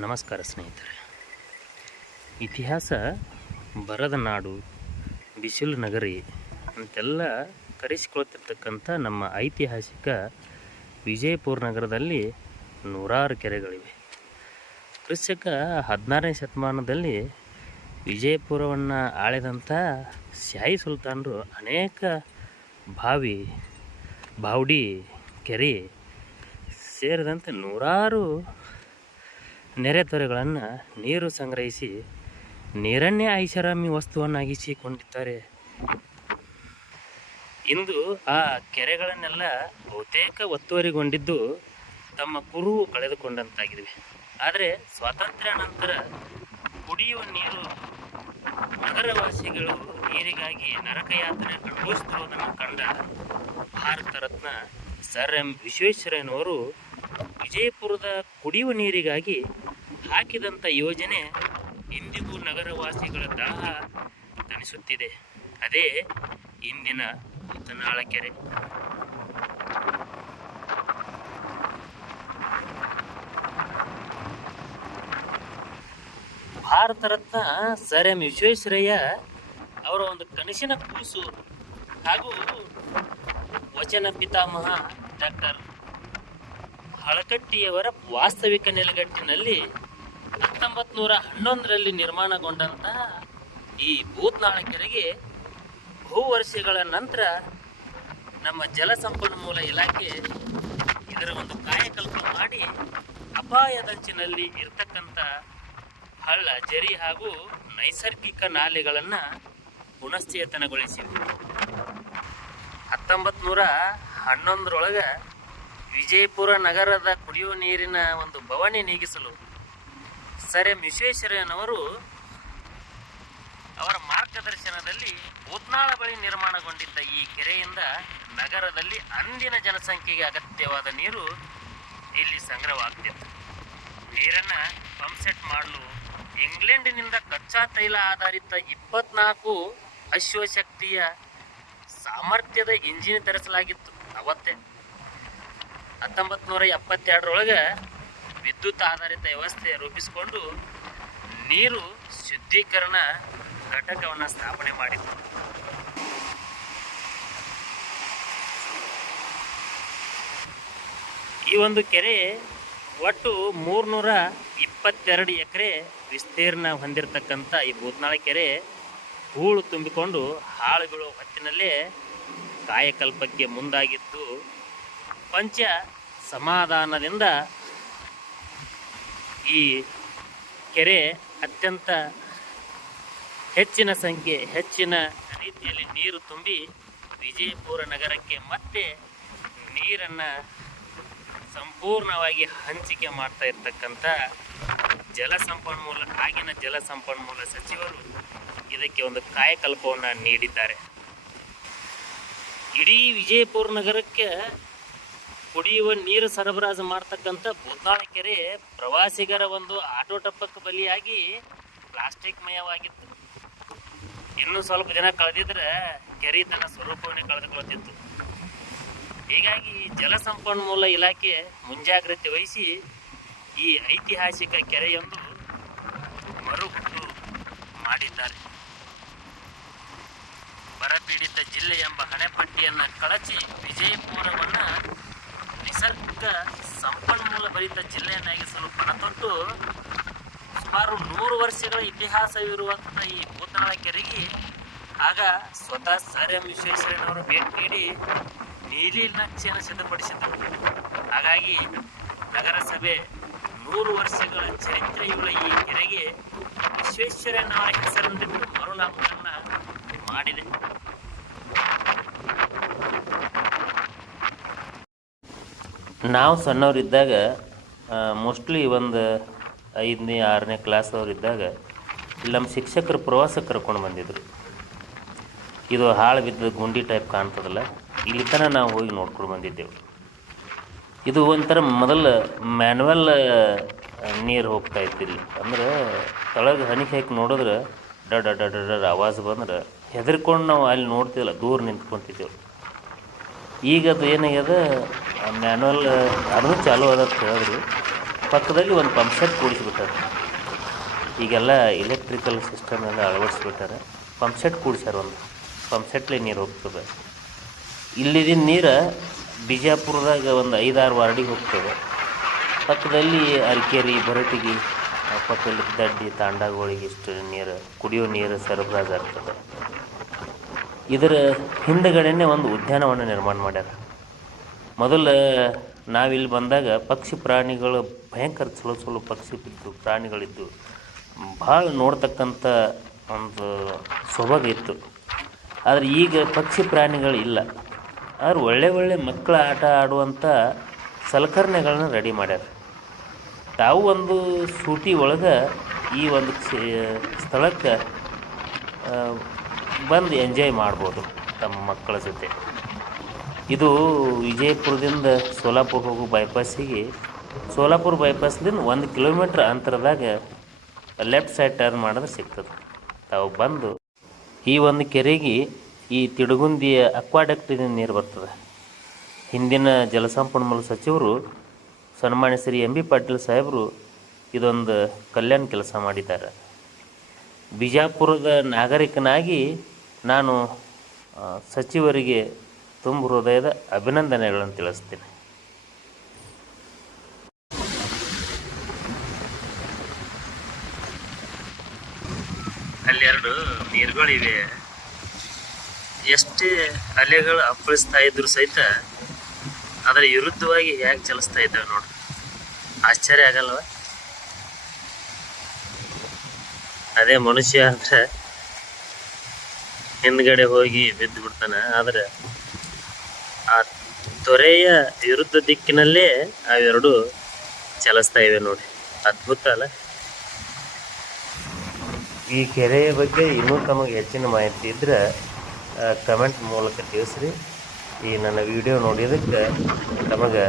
ನಮಸ್ಕಾರ ಸ್ನೇಹಿತರೆ. ಇತಿಹಾಸ ಬರದ ನಾಡು, ಬಿಸಿಲು ನಗರಿ ಅಂತೆಲ್ಲ ಕರೆಸಿಕೊಳ್ತಿರ್ತಕ್ಕಂಥ ನಮ್ಮ ಐತಿಹಾಸಿಕ ವಿಜಯಪುರ ನಗರದಲ್ಲಿ ನೂರಾರು ಕೆರೆಗಳಿವೆ. ಕೃಷಿಕ ಹದಿನಾರನೇ ಶತಮಾನದಲ್ಲಿ ವಿಜಯಪುರವನ್ನು ಆಳಿದಂಥ ಶಾಹಿ ಸುಲ್ತಾನರು ಅನೇಕ ಬಾವಿ, ಬಾವುಡಿ, ಕೆರೆ ಸೇರಿದಂತೆ ನೂರಾರು ನೆರೆತೊರೆಗಳನ್ನು ನೀರು ಸಂಗ್ರಹಿಸಿ ನೀರನ್ನೇ ಐಷಾರಾಮಿ ವಸ್ತುವನ್ನಾಗಿಸಿಕೊಂಡಿದ್ದಾರೆ. ಇಂದು ಆ ಕೆರೆಗಳನ್ನೆಲ್ಲ ಬಹುತೇಕ ಒತ್ತುವರಿಗೊಂಡಿದ್ದು ತಮ್ಮ ಕುರು ಕಳೆದುಕೊಂಡಂತಾಗಿದೆ. ಆದರೆ ಸ್ವಾತಂತ್ರ್ಯ ನಂತರ ಕುಡಿಯುವ ನೀರು ನಗರವಾಸಿಗಳು ನೀರಿಗಾಗಿ ನರಕಯಾತ್ರೆ ಅನುಭವಿಸುತ್ತಿರುವುದನ್ನು ಕಂಡ ಭಾರತ ರತ್ನ ಸರ್ ಎಂ ವಿಶ್ವೇಶ್ವರಯ್ಯನವರು ವಿಜಯಪುರದ ಕುಡಿಯುವ ನೀರಿಗಾಗಿ ಹಾಕಿದಂಥ ಯೋಜನೆ ಇಂದಿಗೂ ನಗರವಾಸಿಗಳ ದಾಹ ತಣಿಸುತ್ತಿದೆ. ಅದೇ ಇಂದಿನ ಉತ್ತನಾಳಕೆರೆ ಭಾರತ ರತ್ನ ಸರ್ ಎಂ ವಿಶ್ವೇಶ್ವರಯ್ಯ ಅವರ ಒಂದು ಕನಸಿನ ಕೂಸು ಹಾಗೂ ವಚನ ಪಿತಾಮಹ ಡಾಕ್ಟರ್ ಹಳಕಟ್ಟಿಯವರ ವಾಸ್ತವಿಕ ನೆಲೆಗಟ್ಟಿನಲ್ಲಿ ಹತ್ತೊಂಬತ್ತು ನೂರ ಹನ್ನೊಂದರಲ್ಲಿ ನಿರ್ಮಾಣಗೊಂಡಂತಹ ಈ ಭೂತ್ನಾಳ ಕೆರೆಗೆ ಬಹು ವರ್ಷಗಳ ನಂತರ ನಮ್ಮ ಜಲಸಂಪನ್ಮೂಲ ಇಲಾಖೆ ಇದರ ಒಂದು ಕಾಯಕಲ್ಪ ಮಾಡಿ ಅಪಾಯದಂಚಿನಲ್ಲಿ ಇರತಕ್ಕಂಥ ಹಳ್ಳ, ಜರಿ ಹಾಗೂ ನೈಸರ್ಗಿಕ ನಾಲೆಗಳನ್ನು ಪುನಶ್ಚೇತನಗೊಳಿಸಿವೆ ಹತ್ತೊಂಬತ್ತು ನೂರ ಹನ್ನೊಂದರೊಳಗೆ ವಿಜಯಪುರ ನಗರದ ಕುಡಿಯುವ ನೀರಿನ ಒಂದು ಬವಣೆ ನೀಗಿಸಲು ಎಂ ವಿಶ್ವೇಶ್ವರಯ್ಯನವರು ಅವರ ಮಾರ್ಗದರ್ಶನದಲ್ಲಿ ಉದ್ನಾಳ ಬಳಿ ನಿರ್ಮಾಣಗೊಂಡಿದ್ದ ಈ ಕೆರೆಯಿಂದ ನಗರದಲ್ಲಿ ಅಂದಿನ ಜನಸಂಖ್ಯೆಗೆ ಅಗತ್ಯವಾದ ನೀರು ಇಲ್ಲಿ ಸಂಗ್ರಹವಾಗ್ತಿತ್ತು. ನೀರನ್ನು ಪಂಪ್ಸೆಟ್ ಮಾಡಲು ಇಂಗ್ಲೆಂಡಿನಿಂದ ಕಚ್ಚಾ ತೈಲ ಆಧಾರಿತ ಇಪ್ಪತ್ನಾಲ್ಕು ಅಶ್ವಶಕ್ತಿಯ ಸಾಮರ್ಥ್ಯದ ಇಂಜಿನ್ ತರಿಸಲಾಗಿತ್ತು. ಅವತ್ತೇ ಹತ್ತೊಂಬತ್ತು ನೂರ ಎಪ್ಪತ್ತೆರಡರೊಳಗೆ ವಿದ್ಯುತ್ ಆಧಾರಿತ ವ್ಯವಸ್ಥೆ ರೂಪಿಸಿಕೊಂಡು ನೀರು ಶುದ್ಧೀಕರಣ ಘಟಕವನ್ನು ಸ್ಥಾಪನೆ ಮಾಡಿತ್ತು ಈ ಒಂದು ಕೆರೆ ಒಟ್ಟು ಮೂರ್ನೂರ ಇಪ್ಪತ್ತೆರಡು ಎಕರೆ ವಿಸ್ತೀರ್ಣ ಹೊಂದಿರತಕ್ಕಂಥ ಈ ಭೂತ್ನಾಳ ಕೆರೆ ಹೂಳು ತುಂಬಿಕೊಂಡು ಹಾಳು ಬೀಳುವ ಹೊತ್ತಿನಲ್ಲೇ ಕಾಯಕಲ್ಪಕ್ಕೆ ಮುಂದಾಗಿದ್ದು ಪಂಚ ಸಮಾಧಾನದಿಂದ ಈ ಕೆರೆ ಅತ್ಯಂತ ಹೆಚ್ಚಿನ ಸಂಖ್ಯೆ, ಹೆಚ್ಚಿನ ರೀತಿಯಲ್ಲಿ ನೀರು ತುಂಬಿ ವಿಜಯಪುರ ನಗರಕ್ಕೆ ಮತ್ತೆ ನೀರನ್ನು ಸಂಪೂರ್ಣವಾಗಿ ಹಂಚಿಕೆ ಮಾಡ್ತಾ ಇರ್ತಕ್ಕಂಥ ಜಲಸಂಪನ್ಮೂಲ ಆಗಿನ ಜಲಸಂಪನ್ಮೂಲ ಸಚಿವರು ಇದಕ್ಕೆ ಒಂದು ಕಾಯಕಲ್ಪವನ್ನು ನೀಡಿದ್ದಾರೆ. ಇಡೀ ವಿಜಯಪುರ ನಗರಕ್ಕೆ ಕುಡಿಯುವ ನೀರು ಸರಬರಾಜು ಮಾಡ್ತಕ್ಕಂಥ ಭೂತಾಳ ಕೆರೆ ಪ್ರವಾಸಿಗರ ಒಂದು ಆಟೋಟಪ್ಪಕ್ಕೆ ಬಲಿಯಾಗಿ ಪ್ಲಾಸ್ಟಿಕ್ ಮಯವಾಗಿತ್ತು. ಇನ್ನೂ ಸ್ವಲ್ಪ ದಿನ ಕಳೆದಿದ್ರೆ ಕೆರೆ ತನ್ನ ಸ್ವರೂಪವನ್ನು ಕಳೆದುಕೊಳ್ತಿತ್ತು. ಹೀಗಾಗಿ ಜಲಸಂಪನ್ಮೂಲ ಇಲಾಖೆ ಮುಂಜಾಗ್ರತೆ ವಹಿಸಿ ಈ ಐತಿಹಾಸಿಕ ಕೆರೆಯೊಂದು ಮರುಹುಟ್ಟು ಮಾಡಿದ್ದಾರೆ. ಬರಪೀಡಿತ ಜಿಲ್ಲೆ ಎಂಬ ಹಣೆಪಟ್ಟಿಯನ್ನು ಕಳಚಿ ವಿಜಯಪುರವನ್ನು ನಿಸರ್ಗ ಸಂಪನ್ಮೂಲ ಭರಿತ ಜಿಲ್ಲೆಯನ್ನಾಗಿಸಲು ಪಣತೊಟ್ಟು ಸುಮಾರು ನೂರು ವರ್ಷಗಳ ಇತಿಹಾಸವಿರುವಂಥ ಈ ಭೂತನಾಳ ಕೆರೆಗೆ ಆಗ ಸ್ವತಃ ಸರ್ ಎಂ ವಿಶ್ವೇಶ್ವರಯ್ಯನವರು ಭೇಟಿ ನೀಡಿ ನೀಲಿ ನಕ್ಷೆಯನ್ನು ಸಿದ್ಧಪಡಿಸಿದರು ಹಾಗಾಗಿ ನಗರಸಭೆ ನೂರು ವರ್ಷಗಳ ಚರಿತ್ರೆಯುಳ್ಳ ಈ ಕೆರೆಗೆ ವಿಶ್ವೇಶ್ವರಯ್ಯನವರ ಹೆಸರನ್ನಿಟ್ಟು ಮರುನಾಮಕರಣ ಮಾಡಿದೆ. ನಾವು ಸಣ್ಣವರಿದ್ದಾಗ ಮೋಸ್ಟ್ಲಿ ಒಂದು ಐದನೇ, ಆರನೇ ಕ್ಲಾಸ್ ಅವರಿದ್ದಾಗ, ಇಲ್ಲಿ ನಮ್ಮ ಶಿಕ್ಷಕರು ಪ್ರವಾಸಕ್ಕೆ ಕರ್ಕೊಂಡು ಬಂದಿದ್ರು. ಇದು ಹಾಳು ಬಿದ್ದ ಗುಂಡಿ ಟೈಪ್ ಕಾಣ್ತದಲ್ಲ, ಇಲ್ಲಿ ತನಕ ನಾವು ಹೋಗಿ ನೋಡ್ಕೊಂಡು ಬಂದಿದ್ದೆವು. ಇದು ಒಂಥರ ಮೊದಲು ಮ್ಯಾನ್ವಲ್ ನೀರು ಹೋಗ್ತಾ ಇಲ್ಲಿ. ಅಂದ್ರೆ ತಳಗೆ ಹನಿ ಹಾಕಿ ನೋಡಿದ್ರೆ ಡಡ ಡಡ ಡಡ ಆವಾಜ್ ಬಂದ್ರೆ ಹೆದರ್ಕೊಂಡು ನಾವು ಅಲ್ಲಿ ನೋಡ್ತಿಲ್ಲ ದೂರ ನಿಂತ್ಕೊಂತಿದ್ದೆವು. ಈಗ ಅದು ಏನಾಗ್ಯದ ಮ್ಯಾನ್ಯಲ್ ಅದು ಚಾಲೂ ಅದ ಅಂತ ಹೇಳಿದ್ರು. ಪಕ್ಕದಲ್ಲಿ ಒಂದು ಪಂಪ್ ಸೆಟ್ ಕೂಡಿಸ್ಬಿಟ್ಟಾರೆ. ಈಗೆಲ್ಲ ಎಲೆಕ್ಟ್ರಿಕಲ್ ಸಿಸ್ಟಮ್ ಎಲ್ಲ ಅಳವಡಿಸ್ಬಿಟ್ಟಾರೆ. ಪಂಪ್ ಸೆಟ್ ಕೂಡಿಸ್ಯಾರ ಒಂದು. ಪಂಪ್ ಸೆಟ್ಲೆ ನೀರು ಹೋಗ್ತದೆ. ಇಲ್ಲಿದಿನ ನೀರು ಬಿಜಾಪುರದಾಗ ಒಂದು ಐದಾರು ವಾರ್ಡಿಗೆ ಹೋಗ್ತದೆ. ಪಕ್ಕದಲ್ಲಿ ಅರಕೇರಿ, ಬರಟಿಗೆ ಪಕ್ಕದಲ್ಲಿ ದಡ್ಡಿ, ತಾಂಡಗಳಿಗೆ ಇಷ್ಟು ನೀರು ಕುಡಿಯೋ ನೀರು ಸರಬರಾಜು ಆಗ್ತದೆ ಇದರ ಹಿಂದುಗಡೆನೇ ಒಂದು ಉದ್ಯಾನವನ ನಿರ್ಮಾಣ ಮಾಡ್ಯಾರ. ಮೊದಲು ನಾವಿಲ್ಲಿ ಬಂದಾಗ ಪಕ್ಷಿ ಪ್ರಾಣಿಗಳು ಭಯಂಕರ ಚಲೋ ಚಲೋ ಪಕ್ಷಿ ಇದ್ದು ಪ್ರಾಣಿಗಳಿದ್ದು. ಭಾಳ ನೋಡ್ತಕ್ಕಂಥ ಒಂದು ಸೊಬಗು ಇತ್ತು. ಆದರೆ ಈಗ ಪಕ್ಷಿ ಪ್ರಾಣಿಗಳು ಇಲ್ಲ. ಆದ್ರೆ ಒಳ್ಳೆ ಒಳ್ಳೆ ಮಕ್ಕಳ ಆಟ ಆಡುವಂಥ ಸಲಕರಣೆಗಳನ್ನ ರೆಡಿ ಮಾಡ್ಯಾರ. ತಾವು ಒಂದು ಸೂಟಿ ಒಳಗೆ ಈ ಒಂದು ಸ್ಥಳಕ್ಕೆ ಬಂದು ಎಂಜಾಯ್ ಮಾಡ್ಬೋದು ತಮ್ಮ ಮಕ್ಕಳ ಜೊತೆ. ಇದು ವಿಜಯಪುರದಿಂದ ಸೋಲಾಪುರ ಹೋಗೋ ಬೈಪಾಸಿಗೆ ಸೋಲಾಪುರ ಬೈಪಾಸ್ದಿಂದ ಒಂದು ಕಿಲೋಮೀಟ್ರ್ ಅಂತರದಾಗ ಲೆಫ್ಟ್ ಸೈಡ್ ಟರ್ನ್ ಮಾಡಿದ್ರೆ ಸಿಗ್ತದೆ. ತಾವು ಬಂದು ಈ ಒಂದು ಕೆರೆಗೆ ಈ ತಿಡುಗುಂದಿಯ ಅಕ್ವಾಡಕ್ಟಿನ ನೀರು ಬರ್ತದೆ. ಹಿಂದಿನ ಜಲಸಂಪನ್ಮೂಲ ಸಚಿವರು ಸನ್ಮಾನ್ಯ ಶ್ರೀ ಎಂ ಬಿ ಪಾಟೀಲ್ ಸಾಹೇಬರು ಇದೊಂದು ಕಲ್ಯಾಣ ಕೆಲಸ ಮಾಡಿದ್ದಾರೆ. ಬಿಜಾಪುರದ ನಾಗರಿಕನಾಗಿ ನಾನು ಸಚಿವರಿಗೆ ತುಂಬ ಹೃದಯದ ಅಭಿನಂದನೆಗಳನ್ನು ತಿಳಿಸ್ತೀನಿ. ಅಲ್ಲಿ ಎರಡು ನೀರುಗಳಿವೆ. ಎಷ್ಟೇ ಅಲೆಗಳು ಅಪ್ಪಳಿಸ್ತಾ ಇದ್ರು ಸಹಿತ ಅದರ ವಿರುದ್ಧವಾಗಿ ಹೇಗೆ ಚಲಿಸ್ತಾ ಇದ್ದಾವೆ ನೋಡ್ರಿ ಆಶ್ಚರ್ಯ ಆಗಲ್ವ? ಅದೇ ಮನುಷ್ಯ ಅಂದ್ರೆ ಹಿಂದ್ಗಡೆ ಹೋಗಿ ಬಿದ್ದು ಬಿಡ್ತಾನೆ. ಆದ್ರೆ ಆ ತೊರೆಯ ವಿರುದ್ಧ ದಿಕ್ಕಿನಲ್ಲೇ ಅವೆರಡು ಚಲಿಸ್ತಾ ಇವೆ ನೋಡಿ. ಅದ್ಭುತ ಅಲ್ಲ? ಈ ಕೆರೆಯ ಬಗ್ಗೆ ಇನ್ನೂ ತಮಗೆ ಹೆಚ್ಚಿನ ಮಾಹಿತಿ ಇದ್ರೆ ಕಮೆಂಟ್ ಮೂಲಕ ತಿಳಿಸ್ರಿ. ಈ ನನ್ನ ವಿಡಿಯೋ ನೋಡಿದಕ್ಕೆ ತಮಗೆ